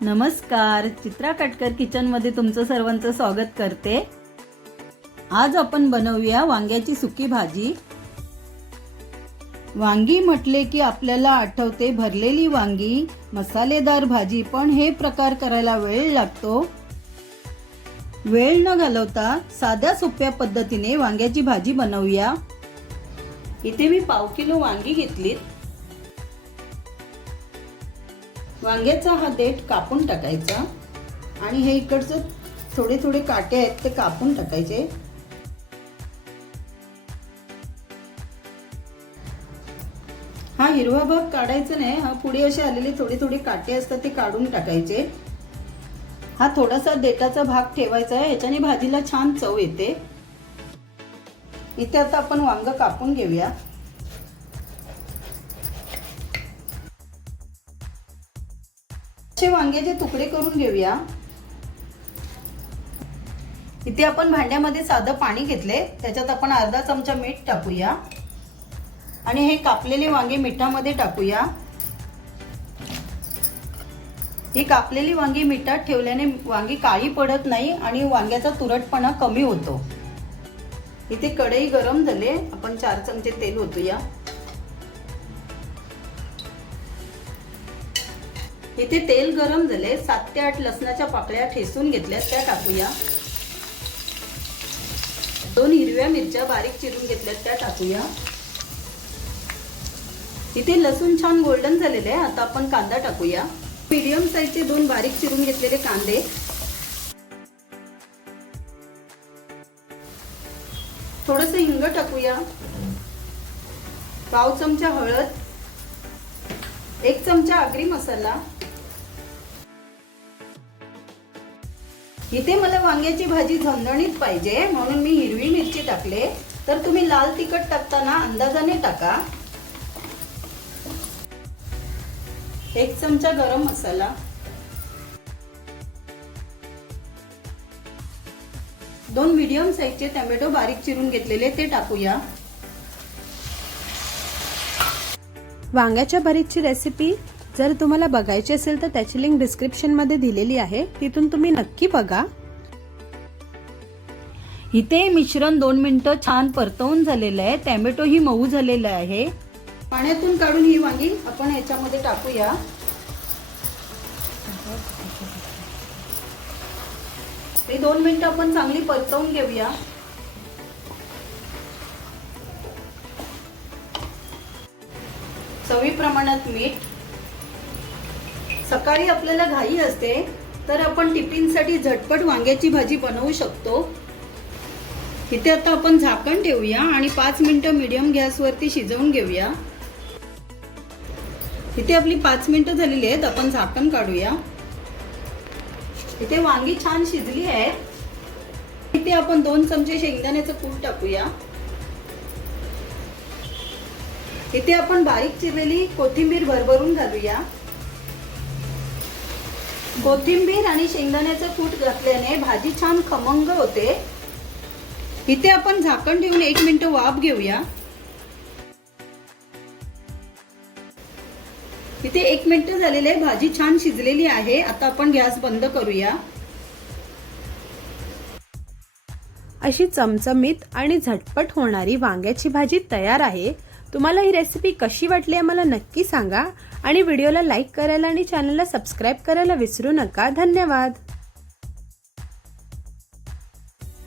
नमस्कार चित्रा कटकर किचनमध्ये तुमचं सर्वांचं स्वागत करते. आज आपण बनवूया वांग्याची सुकी भाजी. वांगी म्हटले की आपल्याला आठवते भरलेली वांगी मसालेदार भाजी पण हे प्रकार करायला वेळ लागतो. वेळ न घालवता साध्या सोप्या पद्धतीने वांग्याची भाजी बनवूया. इथे मी पाव किलो वांगी घेतलीत. वांग्याचा हा देठ कापून टाकायचा. आणि हे इकडचं थोडे थोडे काटे आहेत ते कापून टाकायचे. हा हिरवा भाग काढायचा नाही हा पुढे असे आलेले थोडे थोडे काटे असतात ते काढून टाकायचे. हा थोडासा देठाचा भाग ठेवायचा आहे याच्याने भाजीला छान चव येते. इथे आता आपण वांग कापून घेऊया. असे वांग्याचे तुकडे करून घेऊया. इथे आपण भांड्यामध्ये साधं पाणी घेतले. त्याच्यात आपण अर्धा चमचा मीठ टाकूया. आणि हे कापलेले वांगे मिठामध्ये टाकूया. ही कापलेली वांगी मिठात ठेवल्याने वांगी काळी पडत नाही आणि वांग्याचा तुरटपणा कमी होतो. इथे कढई गरम झाले. आपण चार चमचे तेल ओतूया. इथे तेल गरम झाले सात ते आठ लसणाच्या पाकळ्या ठेसून घेतल्या त्या टाकूया. दोन हिरव्या मिरच्या बारीक चिरून घेतल्यात त्या टाकूया. इथे लसूण छान गोल्डन झालेले आहे. आता आपण कांदा टाकूया. मीडियम साईजचे दोन बारीक चिरून घेतलेले कांदे. थोडस हिंग टाकूया. पाव चमचा हळद. एक चमचा आगरी मसाला. इथे मला वांग्याची भाजी झणझणीत पाहिजे म्हणून मी हिरवी मिरची टाकले. तर तुम्ही लाल तिखट टाकताना अंदाजाने टाका. एक चमचा गरम मसाला. दोन मीडियम साईजचे टोमॅटो बारीक चिरून घेतलेले ते टाकूया. वांग्याच्या भरीतची रेसिपी जर तुम्हाला बघायची असेल तर त्याची लिंक डिस्क्रिप्शनमध्ये दिलेली आहे. तिथून तुम्ही नक्की बघा. इथे मिश्रण दोन मिनिटं छान परतवून झालेलं आहे. टॅमॅटो ही मऊ झालेला आहे. पाण्यातून काढून ही वांगी आपण ह्याच्यामध्ये टाकूया. ही दोन मिनिटं आपण चांगली परतवून घेऊया. चवी प्रमाणात मीठ सकाळी आपल्याला घाई असते तर आपण टिफिनसाठी झटपट वांग्याची भाजी बनवू शकतो. इथे आता आपण झाकण ठेवूया आणि पाच मिनटं मीडियम गॅसवरती शिजवून घेऊया. इथे आपली पाच मिनटं झालेली आहेत आपण झाकण काढूया. इथे वांगी छान शिजली आहे. इथे आपण दोन चमचे शेंगदाण्याचं कूट टाकूया. इथे आपण बारीक चिरलेली कोथिंबीर भरभरून घालूया. कोथिंबीर आणि शेंगदाण्याचं कूट घातल्याने भाजी छान खमंग होते. इथे आपण झाकण ठेवून एक मिनिट वाफ घेऊया. इथे एक मिनटं झालेले भाजी छान शिजलेली आहे. आता आपण गॅस बंद करूया. अशी चमचमीत आणि झटपट होणारी वांग्याची भाजी तयार आहे. तुम्हाला ही रेसिपी कशी वाटली आहे मला नक्की सांगा. आणि व्हिडिओला लाईक करायला आणि चॅनलला सबस्क्राईब करायला विसरू नका. धन्यवाद.